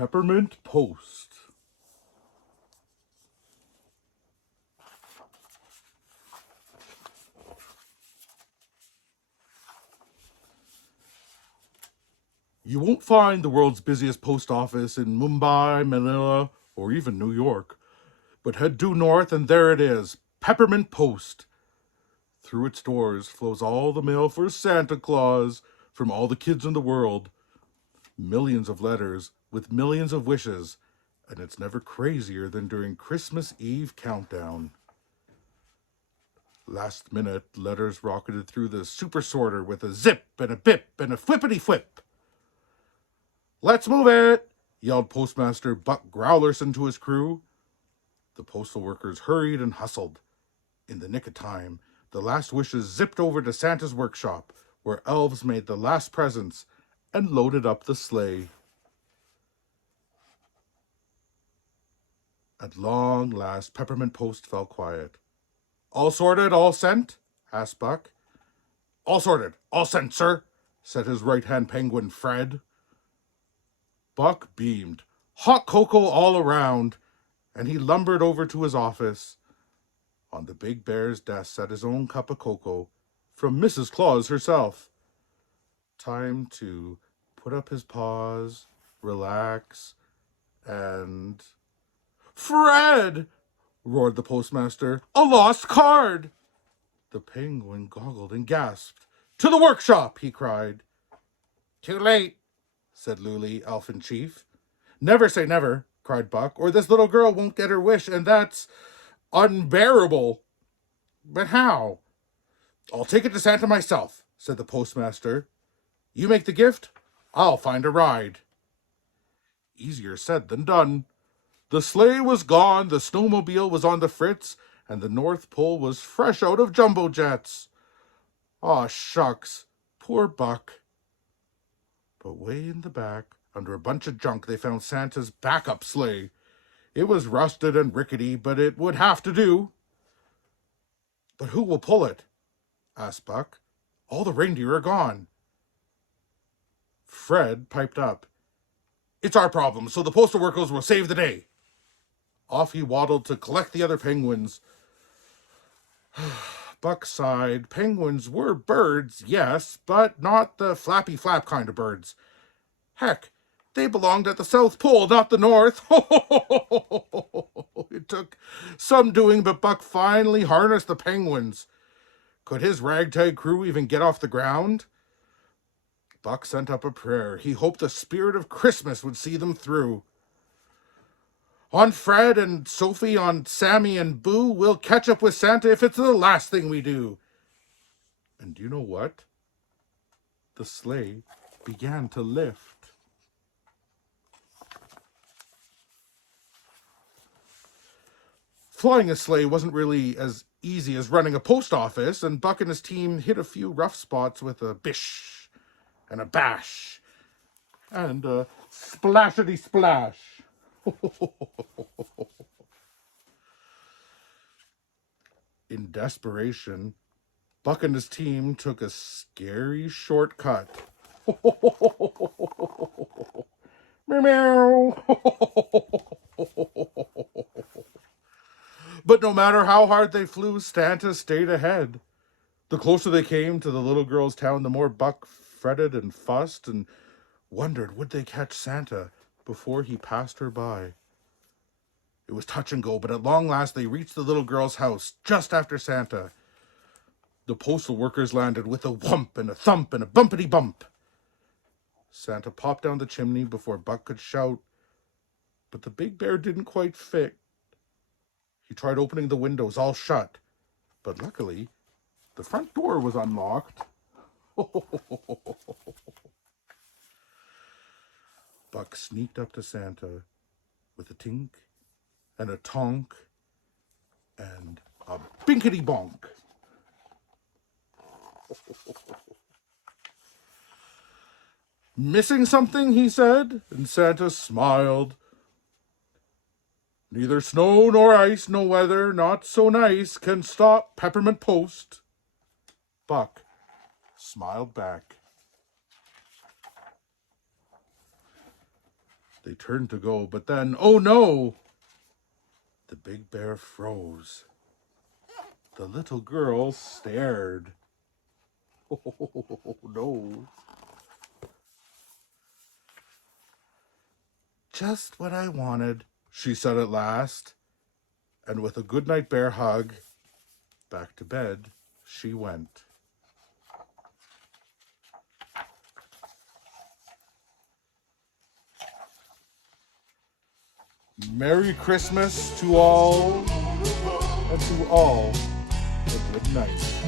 Peppermint Post. You won't find the world's busiest post office in Mumbai, Manila, or even New York. But head due north and there it is, Peppermint Post. Through its doors flows all the mail for Santa Claus from all the kids in the world. Millions of letters with millions of wishes, and it's never crazier than during Christmas Eve countdown. Last minute, letters rocketed through the super sorter with a zip and a bip and a flippity flip. "Let's move it!" yelled Postmaster Buck Growlerson to his crew. The postal workers hurried and hustled. In the nick of time, the last wishes zipped over to Santa's workshop, where elves made the last presents and loaded up the sleigh. At long last, Peppermint Post fell quiet. "All sorted, all sent?" asked Buck. "All sorted, all sent, sir," said his right-hand penguin, Fred. Buck beamed. Hot cocoa all around, and he lumbered over to his office. On the big bear's desk sat his own cup of cocoa, from Mrs. Claus herself. Time to put up his paws, relax, and... "Fred!" roared the postmaster. "A lost card!" The penguin goggled and gasped. "To the workshop!" he cried. "Too late," said Luli, elf-in-chief. "Never say never," cried Buck, "or this little girl won't get her wish, and that's unbearable." "But how?" "I'll take it to Santa myself," said the postmaster. "You make the gift, I'll find a ride." Easier said than done. The sleigh was gone, the snowmobile was on the fritz, and the North Pole was fresh out of jumbo jets. Aw, shucks, poor Buck. But way in the back, under a bunch of junk, they found Santa's backup sleigh. It was rusted and rickety, but it would have to do. "But who will pull it?" asked Buck. "All the reindeer are gone." Fred piped up. "It's our problem, so the postal workers will save the day." Off he waddled to collect the other penguins. Buck sighed. Penguins were birds, yes, but not the flappy flap kind of birds. Heck, they belonged at the South Pole, not the North. It took some doing, but Buck finally harnessed the penguins. Could his ragtag crew even get off the ground? Buck sent up a prayer. He hoped the spirit of Christmas would see them through. "On Fred and Sophie, on Sammy and Boo, we'll catch up with Santa if it's the last thing we do." And you know what? The sleigh began to lift. Flying a sleigh wasn't really as easy as running a post office, and Buck and his team hit a few rough spots with a bish and a bash and a splashity splash. In desperation, Buck and his team took a scary shortcut. Meow. But no matter how hard they flew, Santa stayed ahead. The closer they came to the little girl's town, the more Buck fretted and fussed and wondered would they catch Santa before he passed her by. It was touch and go, but at long last they reached the little girl's house just after Santa. The postal workers landed with a whump and a thump and a bumpity bump. Santa popped down the chimney before Buck could shout, but the big bear didn't quite fit. He tried opening the windows, all shut, but luckily the front door was unlocked. Buck sneaked up to Santa with a tink and a tonk and a binkety bonk. "Missing something?" he said, and Santa smiled. "Neither snow nor ice, no weather not so nice can stop Peppermint Post." Buck smiled back. They turned to go, but then, oh no! The big bear froze. The little girl stared. Oh no. Just what I wanted, she said at last. And with a goodnight bear hug, back to bed she went. Merry Christmas to all, and to all a good night.